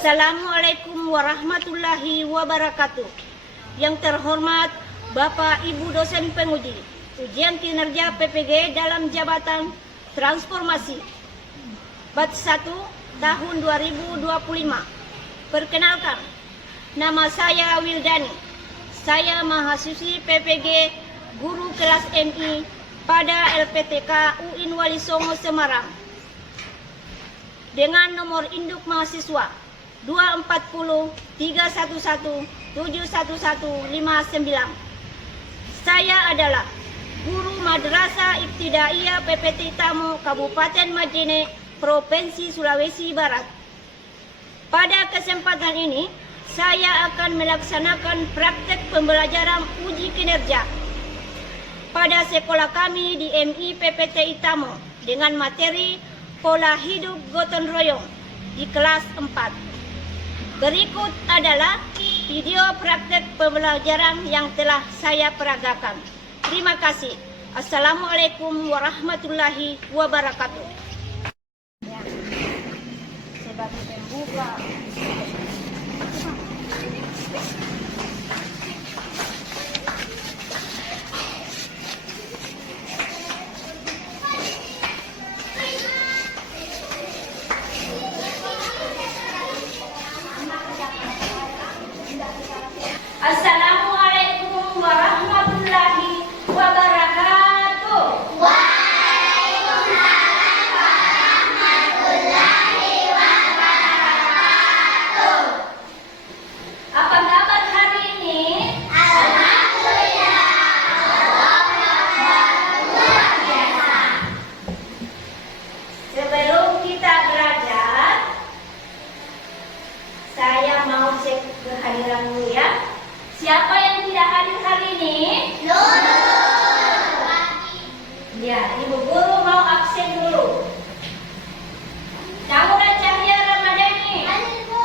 Assalamualaikum warahmatullahi wabarakatuh. Yang terhormat Bapak Ibu dosen penguji ujian kinerja PPG dalam jabatan transformasi batch 1 tahun 2025. Perkenalkan, nama saya Wildani. Saya mahasiswi PPG guru kelas MI pada LPTK UIN Wali Songo Semarang dengan nomor induk mahasiswa 240 311 71159. Saya adalah guru Madrasah Ibtidaiyah PPT Tamo Kabupaten Majene, Provinsi Sulawesi Barat. Pada kesempatan ini, saya akan melaksanakan praktek pembelajaran uji kinerja pada sekolah kami di MI PPT Tamo dengan materi pola hidup gotong royong di kelas 4. Berikut adalah video praktek pembelajaran yang telah saya peragakan. Terima kasih. Assalamualaikum warahmatullahi wabarakatuh. Ya, sebagai pembuka. Assalamualaikum warahmatullahi wabarakatuh. Waalaikumsalam warahmatullahi wabarakatuh. Apa kabar hari ini? Alhamdulillah, luar biasa. Sebelum kita belajar, saya mau cek kehadiran dulu ya. Siapa yang tidak hadir hari ini? Ya, Ibu Guru mau absen dulu. Naura Cahya Ramadhani, Hadir Bu,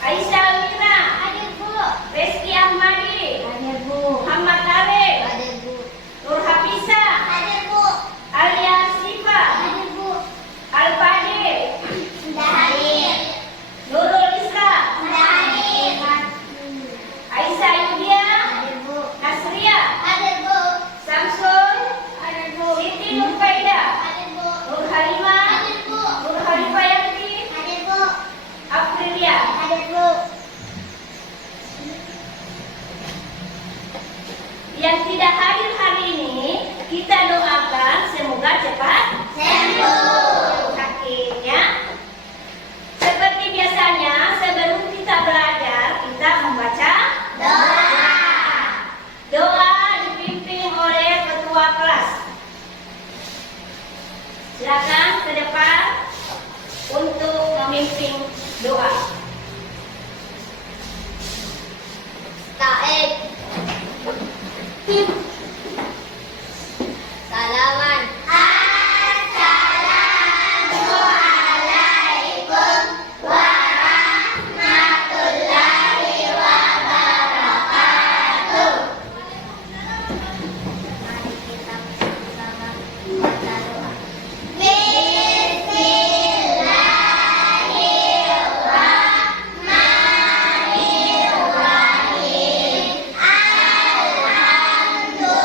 Aisyah Amina, hadir Bu, Reski Ahmadi, hadir Bu, Muhammad Arif, hadir Bu, Nur Hafisa, hadir Bu, Alia Sifa, hadir Bu, Al-Fadil, sudah hadir, Nurul Isra, sudah hadir, Aisyah Yudia, hadir Bu, Nasria, hadir Bu, Samsul, hadir Bu, Siti Nurfaida, hadir Bu, Nur Halimah, hadir Bu, Nur Halifayanti, hadir Bu, Aprilia. hadir Bu. Yang tidak hadir hari ini, kita doakan semoga cepat Sembuh. sakitnya. Seperti biasanya, sebelum kita belajar, kita membaca Doa. doa dipimpin oleh ketua kelas. Silakan ke depan untuk memimpin doa. Taib. Salaman. Assalamualaikum warahmatullahi wabarakatuh. Mari kita bersama membaca doa. Bismillahirrahmanirrahim. Alhamdulillah.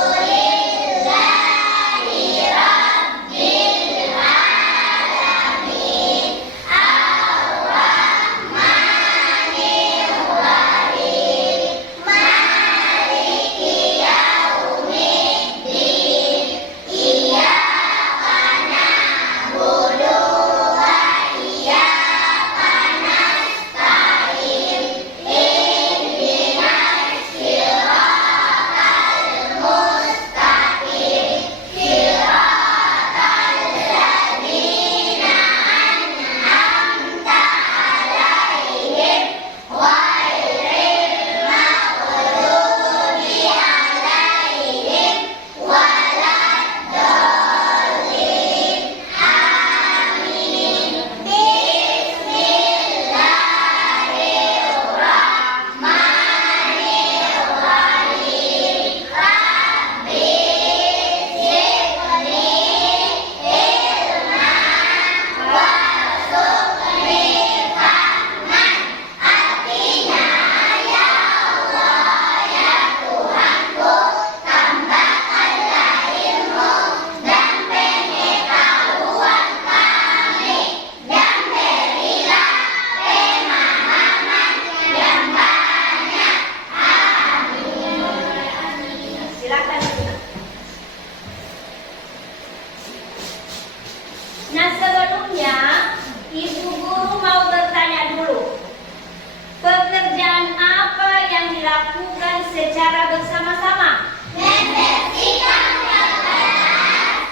Silakan. Nah, sebelumnya Ibu Guru mau bertanya dulu. Pekerjaan apa yang dilakukan secara bersama-sama? Membersihkan kelas,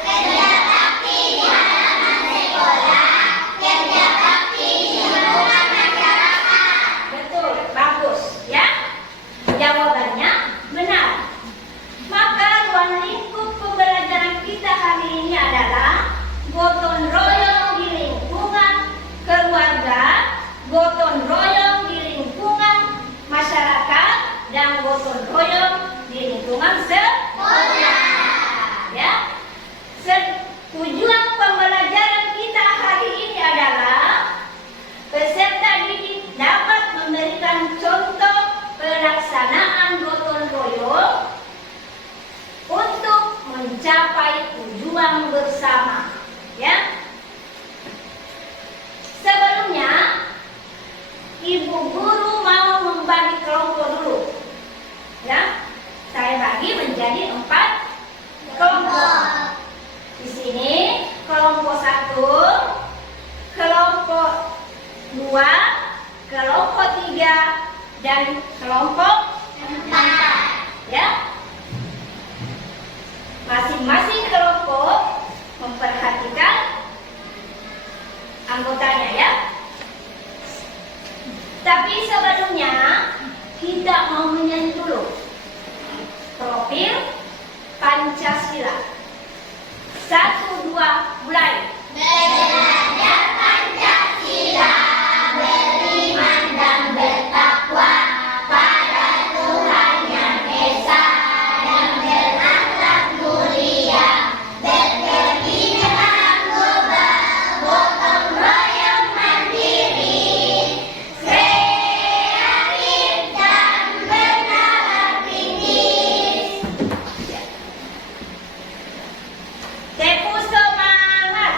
kerja bakti di halaman sekolah, kerja bakti di lingkungan masyarakat. Betul, bagus ya. Jawabannya benar. Maka ruang lingkup pembelajaran kita hari ini adalah gotong royong di lingkungan keluarga, gotong royong di lingkungan masyarakat, dan gotong royong di lingkungan sekolah. Ya. Tujuan pembelajaran kita hari ini adalah peserta didik dapat memberikan contoh pelaksanaan gotong royong untuk mencapai tujuan bersama. Ya. Sebelumnya, Ibu Guru mau membagi kelompok dulu. Ya, saya bagi menjadi 4 kelompok. Di sini kelompok 1, kelompok 2, kelompok 3, dan kelompok 4. Ya. Masing-masing kelompok memperhatikan anggotanya ya. Tapi sebelumnya kita mau menyanyi dulu profil Pancasila. 1, 2, mulai. Belajar Pancasila, beriman dan bertakwa pada Tuhan Yang Esa dan berakhlak mulia, bekerja dalam global, gotong royong mandiri, kreatif dan bernalar tinggi. Tepu semangat.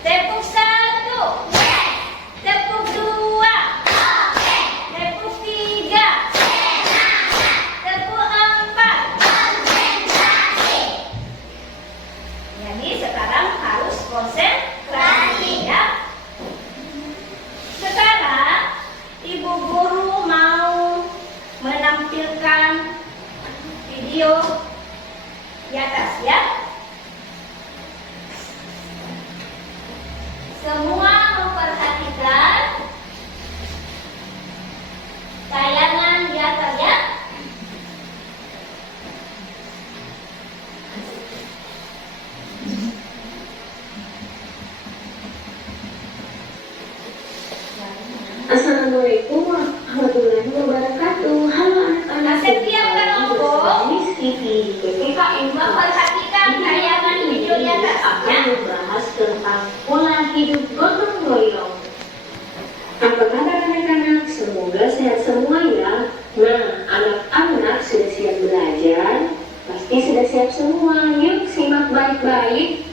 Tepuk 1, tepuk 2, tepuk 3, tepuk 4. Jadi sekarang harus konsentrasi ya. Sekarang Ibu Guru mau menampilkan video di atas ya. Semua memperhatikan tayangan di atas ya. Assalamualaikum warahmatullahi wabarakatuh. Halo anak-anak. Setiap kelompok TV PPKM memperhatikan tayangan video di atas akan ya. membahas tentang pola hidup gotong royong. Apa kabar anak-anak? Semoga sehat semua ya. Nah, anak-anak sudah siap belajar? Pasti sudah siap semua. Yuk simak baik-baik.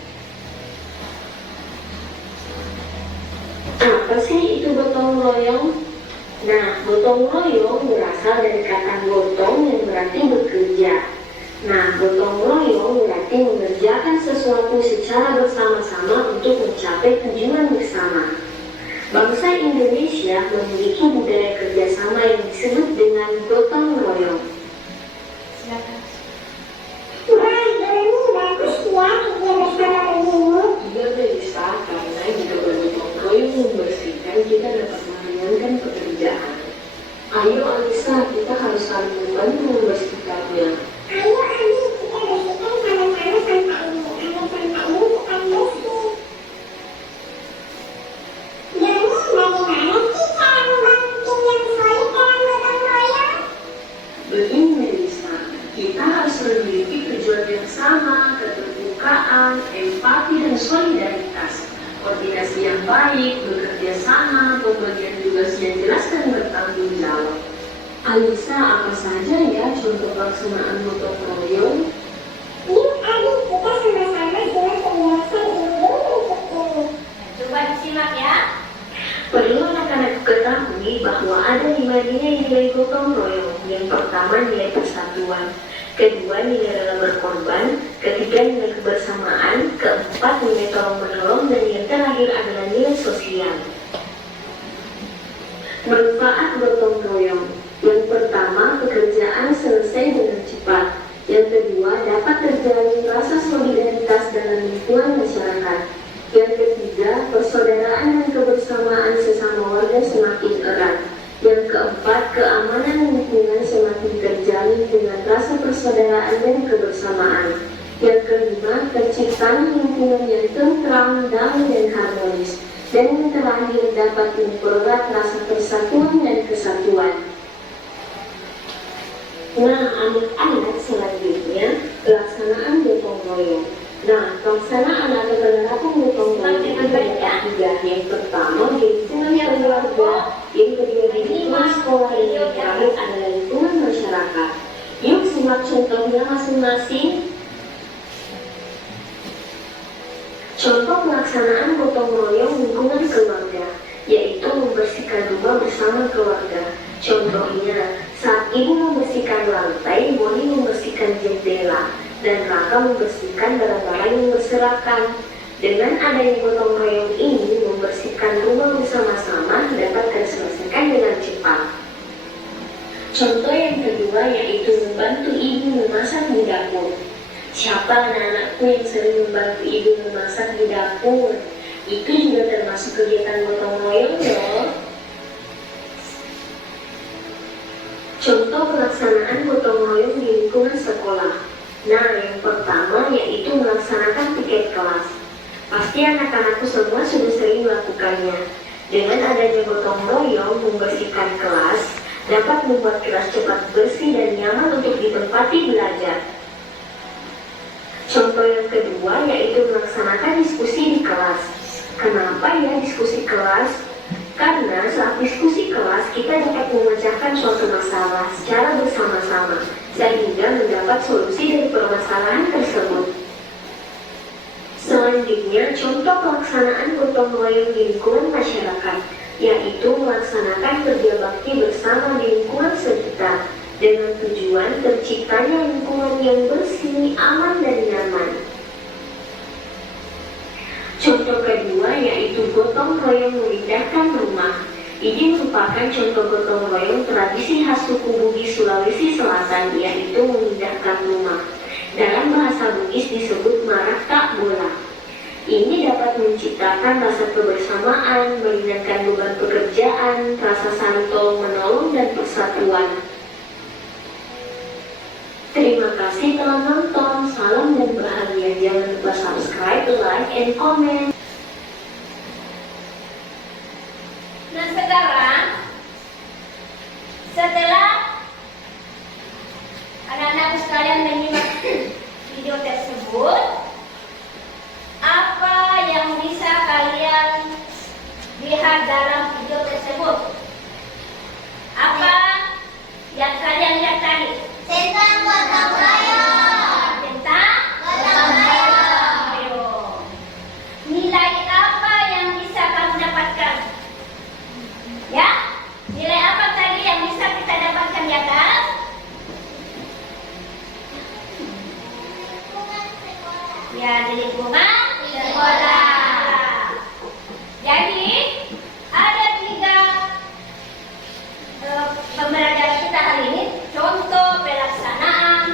Apa sih itu gotong royong? Nah, gotong royong berasal dari kata gotong yang berarti bekerja. Nah, gotong royong berarti mengerjakan sesuatu secara bersama-sama untuk mencapai tujuan bersama. Bangsa Indonesia memiliki budaya kerjasama yang disebut dengan gotong royong. Silakan. Wah, ini bagus ya, kerja bersama begini. Iya bisa, karena jika bergotong royong membersihkan, kita dapat meringankan pekerjaan. Ayo Alisa, kita harus saling membantu membersihkannya. Ayo Abi, kita bersihkan sama-sama sampah ini. Agar sampah ini cepat bersih. Joni, bagaimana sih cara membangun tim yang solid dalam gotong royong? Begini Melissa, kita harus memiliki tujuan yang sama, keterbukaan, empati dan solidaritas, koordinasi yang baik, bekerja sama, pembagian tugas yang jelas dan bertanggung jawab. Alisa, apa saja ya contoh pelaksanaan gotong royong? Yuk Abi, kita sama-sama buat penjelasan ini. Perlu anak-anak ketahui bahwa ada 5 nilai gotong royong. Yang pertama nilai persatuan, kedua nilai rela berkorban, ketiga nilai kebersamaan, keempat nilai tolong menolong, dan yang terakhir adalah nilai sosial. Manfaat gotong royong. Yang pertama, pekerjaan selesai dengan cepat. Yang kedua, dapat terjalin rasa solidaritas dalam lingkungan masyarakat. Yang ketiga, persaudaraan dan kebersamaan sesama warga semakin erat. Yang keempat, keamanan lingkungan semakin terjalin dengan rasa persaudaraan dan kebersamaan. Yang kelima, terciptanya lingkungan yang tentram, damai dan harmonis. Dan yang terakhir, dapat mempererat rasa persatuan dan kesatuan. Nah, anak-anak, selanjutnya pelaksanaan gotong royong. Nah, pelaksanaan atau penerapan gotong royong itu ada 3. Yang pertama, lingkungan keluarga. Yang kedua, lingkungan sekolah. Dan yang terakhir adalah lingkungan masyarakat. Yuk simak contohnya masing-masing. Contoh pelaksanaan gotong royong lingkungan keluarga, yaitu membersihkan rumah bersama keluarga. Contohnya, saat ibu membersihkan lantai, Boni membersihkan jendela, dan Raka membersihkan barang-barang yang berserakan. Dengan adanya gotong royong ini, membersihkan rumah bersama-sama dapat terselesaikan dengan cepat. Contoh yang kedua yaitu membantu ibu memasak di dapur. Siapa anak-anakku yang sering membantu ibu memasak di dapur? Itu juga termasuk kegiatan gotong royong loh. Contoh pelaksanaan gotong royong di lingkungan sekolah. Nah, yang pertama yaitu melaksanakan piket kelas. Pasti anak-anakku semua sudah sering melakukannya. Dengan adanya gotong royong membersihkan kelas, dapat membuat kelas cepat bersih dan nyaman untuk ditempati belajar. Contoh yang kedua yaitu melaksanakan diskusi di kelas. Kenapa ya diskusi kelas? Karena saat diskusi kelas kita dapat memecahkan suatu masalah secara bersama-sama sehingga mendapat solusi dari permasalahan tersebut. Selanjutnya, contoh pelaksanaan gotong royong di lingkungan masyarakat, yaitu melaksanakan kerja bakti bersama di lingkungan sekitar dengan tujuan terciptanya lingkungan yang bersih, aman, dan nyaman. Contoh kedua yaitu gotong royong memindahkan rumah. Ini merupakan contoh gotong royong tradisi khas suku Bugis Sulawesi Selatan, yaitu memindahkan rumah. Dalam bahasa Bugis disebut maraka bola. Ini dapat menciptakan rasa kebersamaan, meringankan beban pekerjaan, rasa saling tolong menolong, dan persatuan. Terima kasih telah nonton. Salam dan bahagia. Jangan lupa subscribe, like, and comment. Nah sekarang, setelah anak-anak sekalian menyimak video tersebut, apa yang bisa kalian lihat dalam video tersebut? Apa yang kalian lihat tadi? Tentang gotong royong. Tentang Gotong royong. Nilai apa yang bisa kamu dapatkan? Ya? Nilai apa tadi yang bisa kita dapatkan di atas? Ya, di lingkungan sekolah. Jadi, ada 3 pembelajaran kita hari ini. Contoh pelaksanaan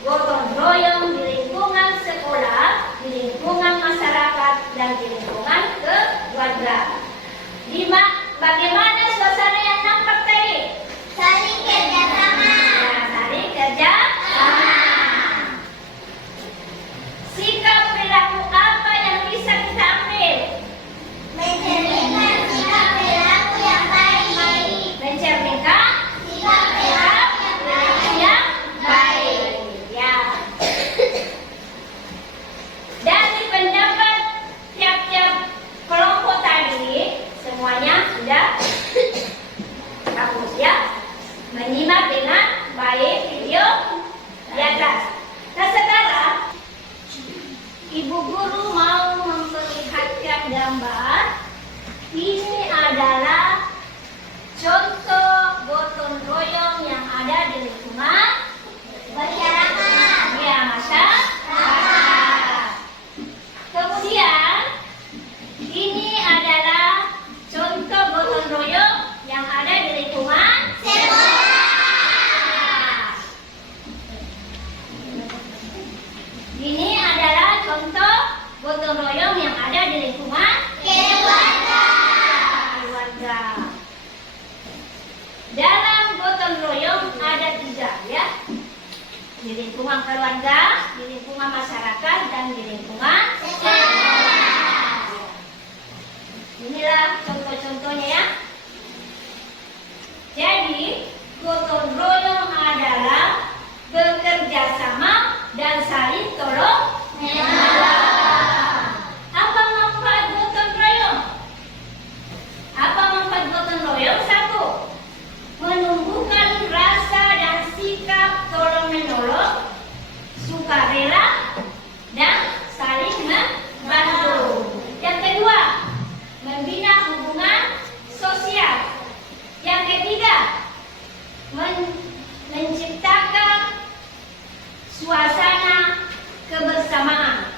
gotong royong di lingkungan sekolah, di lingkungan masyarakat, dan di lingkungan keluarga. Bagaimana suasana yang nampak tadi? Saling kerjasama. Nah, saling kerja sama. Sikap perilaku apa yang bisa kita ambil? Mencerminkan sikap perilaku yang baik. Mencerminkan Sikap perilaku yang baik. Ya. Dari pendapat tiap-tiap kelompok tadi, semuanya sudah bagus ya. Menyimak dengan baik video di atas. Nah sekarang, Ibu Guru mau memperlihatkan gambar Ini adalah contoh gotong royong yang ada di lingkungan Masyarakat. ya masyarakat. Kemudian ini adalah contoh gotong royong yang ada di lingkungan Sekolah. Ini adalah contoh gotong royong yang ada di lingkungan Keluarga. keluarga. Dalam gotong royong ada 3 ya. Di lingkungan keluarga, di lingkungan masyarakat, dan di lingkungan Sekolah. inilah contoh-contohnya ya. Jadi, gotong royong adalah bekerja sama dan saling tolong menolong. Apa manfaat gotong royong? Apa manfaat gotong royong? 1. Menumbuhkan rasa dan sikap tolong menolong, sukarela, dan saling membantu. Yang kedua, membina hubungan sosial. Yang ketiga, menciptakan suasana kebersamaan.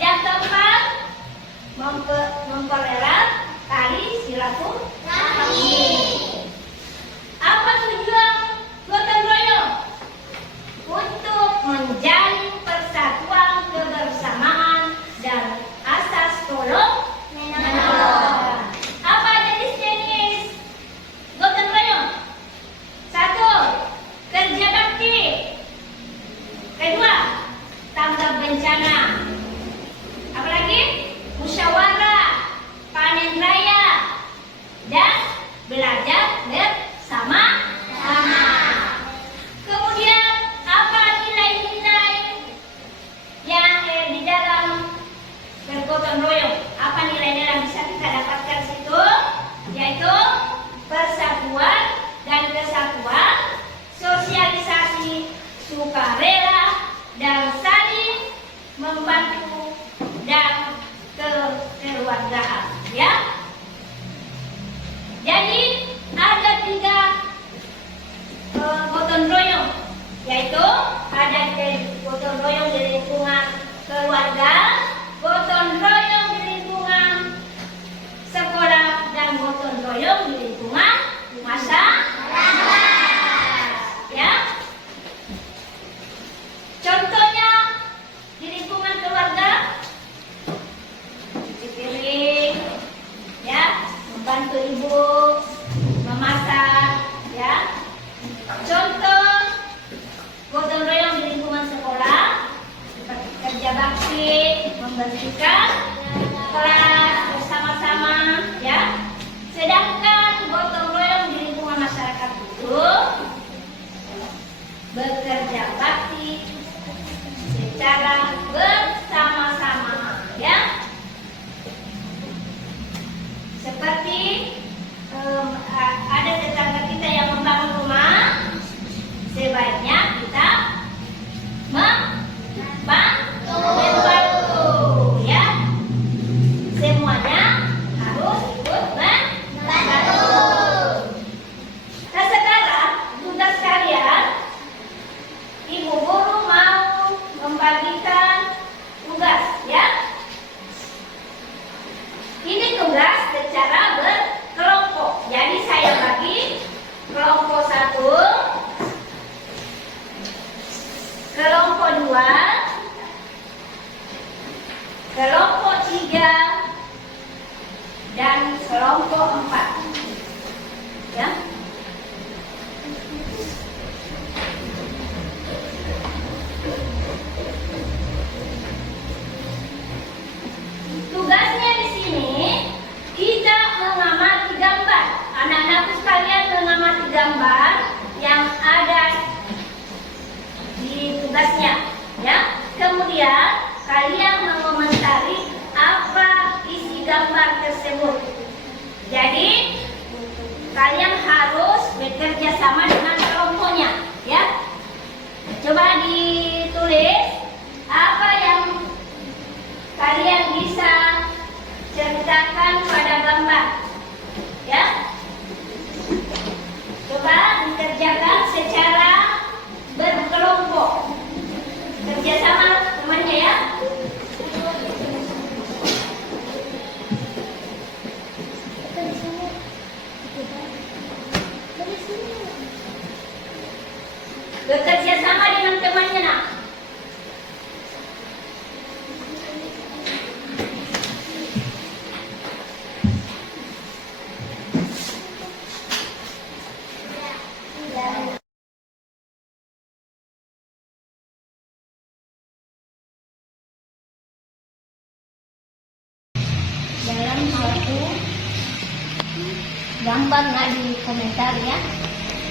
Yang keempat, mempererat tali silaturahmi. Apa tujuan gotong royong? Untuk menjalin persatuan, kebersamaan, dan asas tolong menolong. Apa jenis-jenis gotong royong? 1. Kerja bakti. Kedua, tanggap bencana. Apalagi? Musyawarah, panen raya, dan belajar bersama-sama. Kemudian apa nilai-nilai yang di dalam bergotong royong? Apa nilai-nilai yang bisa kita dapatkan situ? Yaitu persatuan dan kesatuan, sosialisasi, sukarela, dan saling membantu dan kekeluargaan. Ya. Jadi ada 3 gotong royong, yaitu ada gotong royong di lingkungan keluarga, gotong royong di lingkungan sekolah, dan gotong royong di lingkungan masyarakat. Ya. Contohnya di lingkungan keluarga, cuci piring, ya, membantu ibu memasak, ya. Contoh gotong royong di lingkungan sekolah, seperti kerja bakti, membersihkan kelas bersama-sama, ya. Sedangkan gotong royong di lingkungan masyarakat itu bekerja bakti secara bersama-sama, ya. Seperti ada tetangga kita yang membangun rumah, sebaiknya kita membantu, ya. Semuanya harus ikut membantu. Nah, sekarang tugas kalian, ibu guru mau membagikan tugas, ya. Ini tugas secara berkelompok. Jadi saya bagi kelompok 1, kelompok 2, kelompok 3, dan kelompok 4. Ya. Tugasnya di sini kita mengamati gambar. Anak-anakku sekalian mengamati gambar yang ada di tugasnya, ya. Kemudian kalian mengomentari apa isi gambar tersebut. Jadi kalian harus bekerja sama dengan kelompoknya, ya. Coba ditulis apa yang kalian bisa ceritakan pada gambar. dalam suatu gambar, nggak di komentar ya.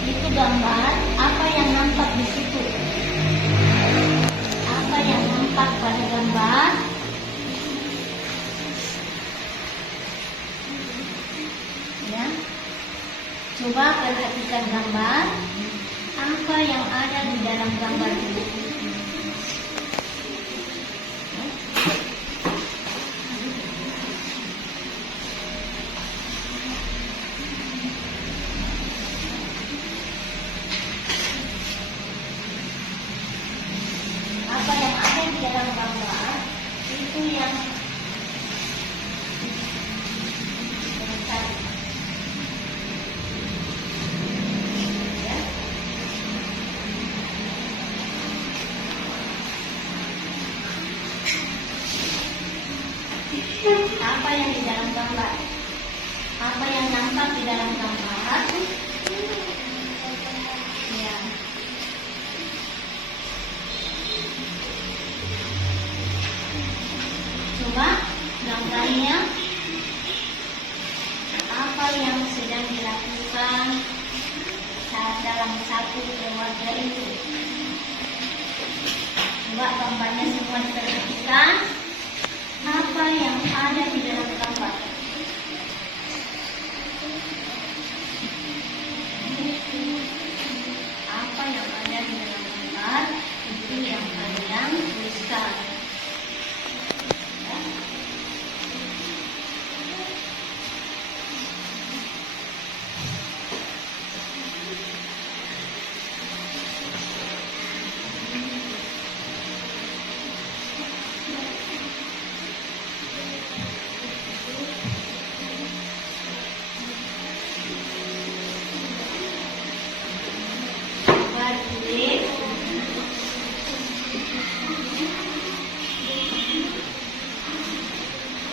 Itu gambar, apa yang nampak di situ? Apa yang nampak pada gambar? Ya. Coba perhatikan gambar. Apa yang ada di dalam gambar ini? Apa yang ada di dalam gambar itu yang ya. Apa yang di dalam gambar? Apa yang nampak di dalam gambar? Ya. Coba gambarnya, apa yang sedang dilakukan dalam satu keluarga itu. Coba gambarnya semua diperhatikan. Apa yang ada di dalam gambar? Apa yang ada di dalam gambar itu yang kalian tuliskan. Tulis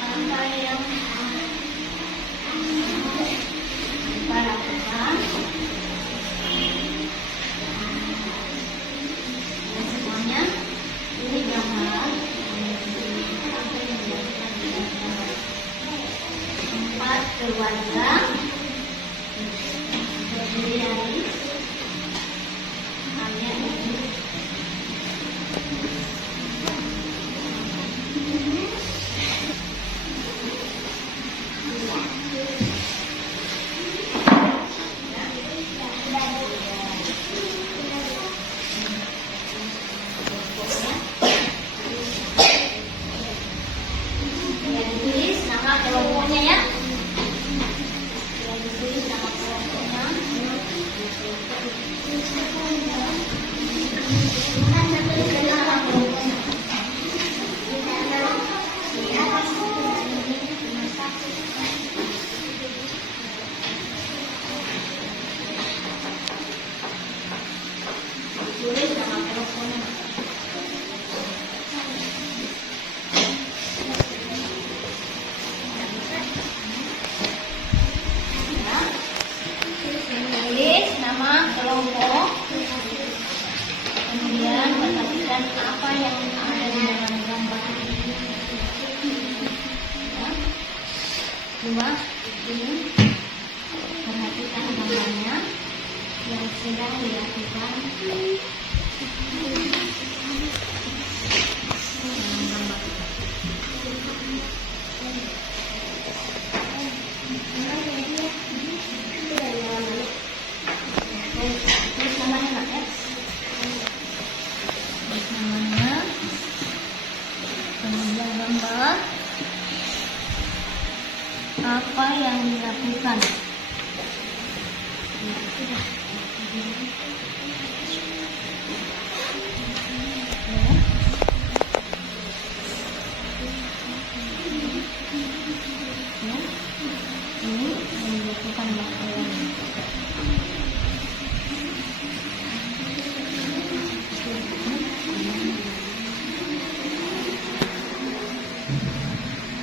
apa yang dilakukan dan semuanya ini gambar apa yang dilakukan di dalam gambar. 4 keluarga terdiri dari ayah, ibu, yang ditulis nama kelompoknya ya. Yang ditulis nama kelompoknya. Tulis nama kelompoknya. Ya. Tulis nama kelompok. Kemudian perhatikan apa yang ada di dalam gambar. Ya. Coba ini perhatikan gambarnya yang sedang dilakukan dalam gambar. Tulis namanya nak ya. Tulis namanya. Kemudian gambar apa yang dilakukan. Ini yang dilakukan oleh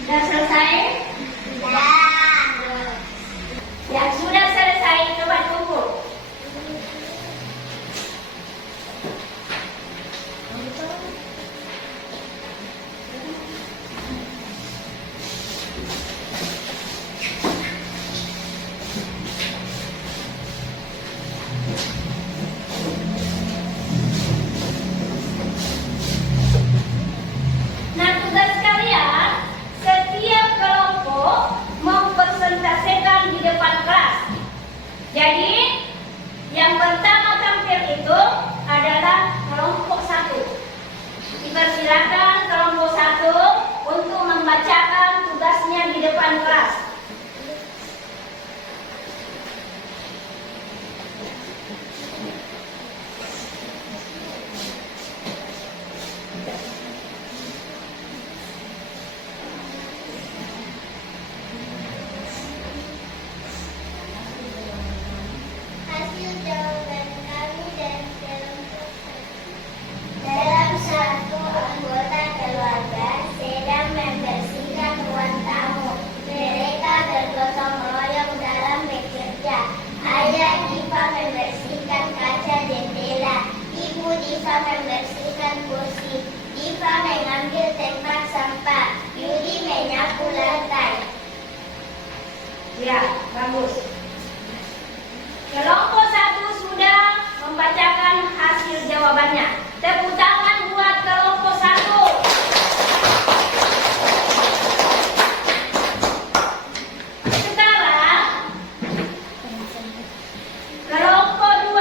Sudah selesai? Yang sudah selesai coba kumpul. Ya, bagus. Kelompok 1 sudah membacakan hasil jawabannya. Tepuk tangan buat kelompok 1. Sekarang kelompok 2.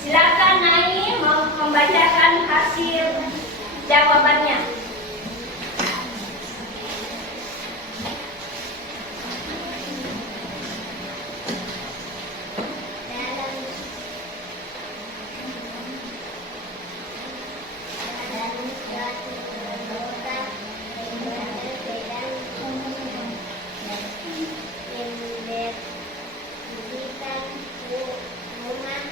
Silakan naik membacakan hasil jawabannya. dalam suatu kota yang berbeda yang didirikan rumah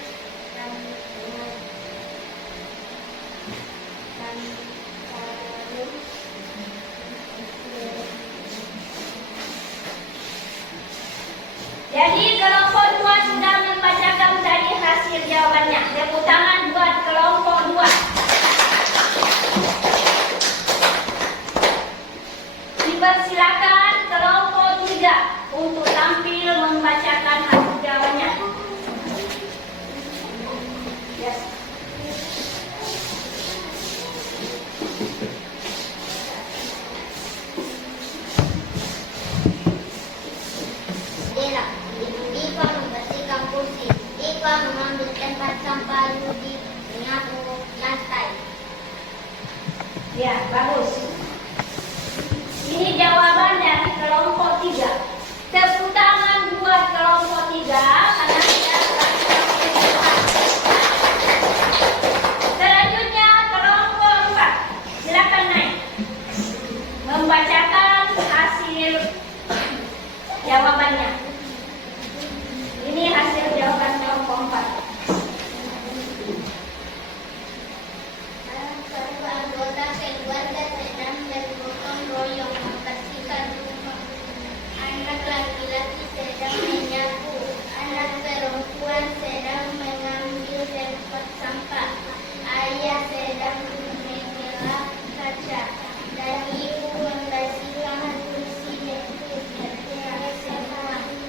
Jadi kelompok 2 sudah membacakan tadi hasil jawabannya. Tepuk tangan buat kelompok 2. Dipersilakan kelompok 3 untuk tampil membacakan hasil jawabannya. Yes. jendela. Ipa membersihkan kursi. Ipa mengambil tempat sampah di menyapu lantai. Ya, bagus. Ini jawaban dari kelompok 3. Tepuk tangan buat kelompok 3 karena dia selanjutnya kelompok 4. Silakan naik. Membacakan hasil jawabannya. Ini hasil jawaban kelompok 4. Satu anggota keluarga sedang bergotong royong membersihkan rumah. Anak laki-laki sedang menyapu. Anak perempuan sedang mengambil tempat sampah. Ayah sedang mengelak kaca. Dan ibu membersihkan kursi semua.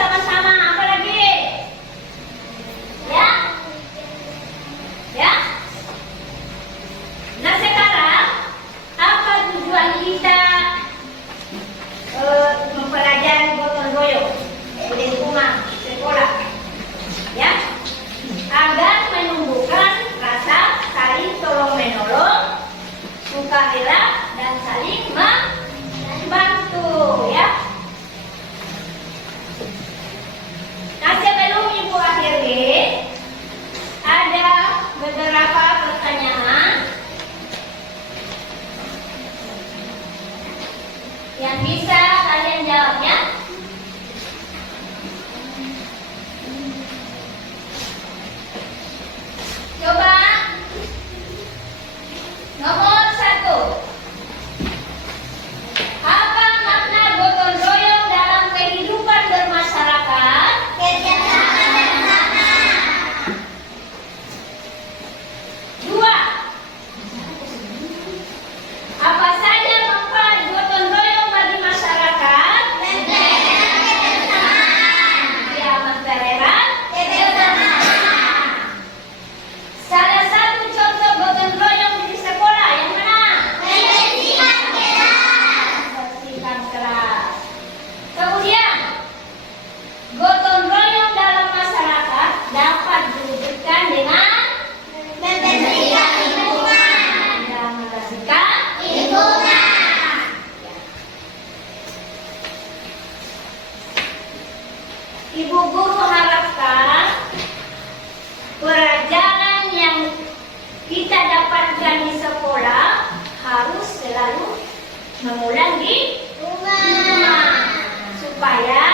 bersama-sama. Apa lagi? Ya? Ya? Nah sekarang apa tujuan kita mempelajari gotong royong di lingkungan sekolah? Ya, agar menumbuhkan rasa saling tolong menolong, sukarela dan saling membantu. Ya. Nah sebelum ibu akhiri, ada beberapa pertanyaan yang bisa kalian jawabnya. Coba nomor 1. Apa makna gotong royong dalam kehidupan bermasyarakat? Kerjasama bersama. 2. Apa saja manfaat gotong royong bagi masyarakat? Mempererat kebersamaan. Ya, mempererat. Kebersamaan. Salah satu contoh gotong royong di sekolah yang mana? Membersihkan kelas. Bersihkan kelas. Kemudian, gotong royong dalam masyarakat dapat diwujudkan dengan Membersihkan lingkungan. membersihkan. Lingkungan. Ibu guru harapkan pelajaran yang kita dapatkan di sekolah harus selalu mengulang di rumah supaya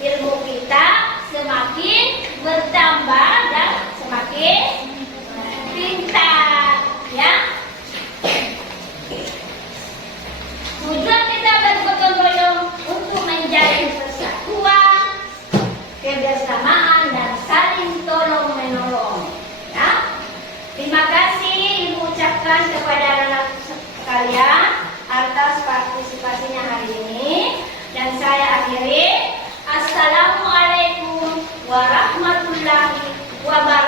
ilmu kita semakin bertambah dan semakin pintar, ya. Tujuan kita bergotong royong untuk menjalin persatuan, kebersamaan dan saling tolong menolong. Ya. Terima kasih Ibu ucapkan kepada anak sekalian atas partisipasinya hari ini, dan saya akhiri. Assalamualaikum warahmatullahi wabarakatuh.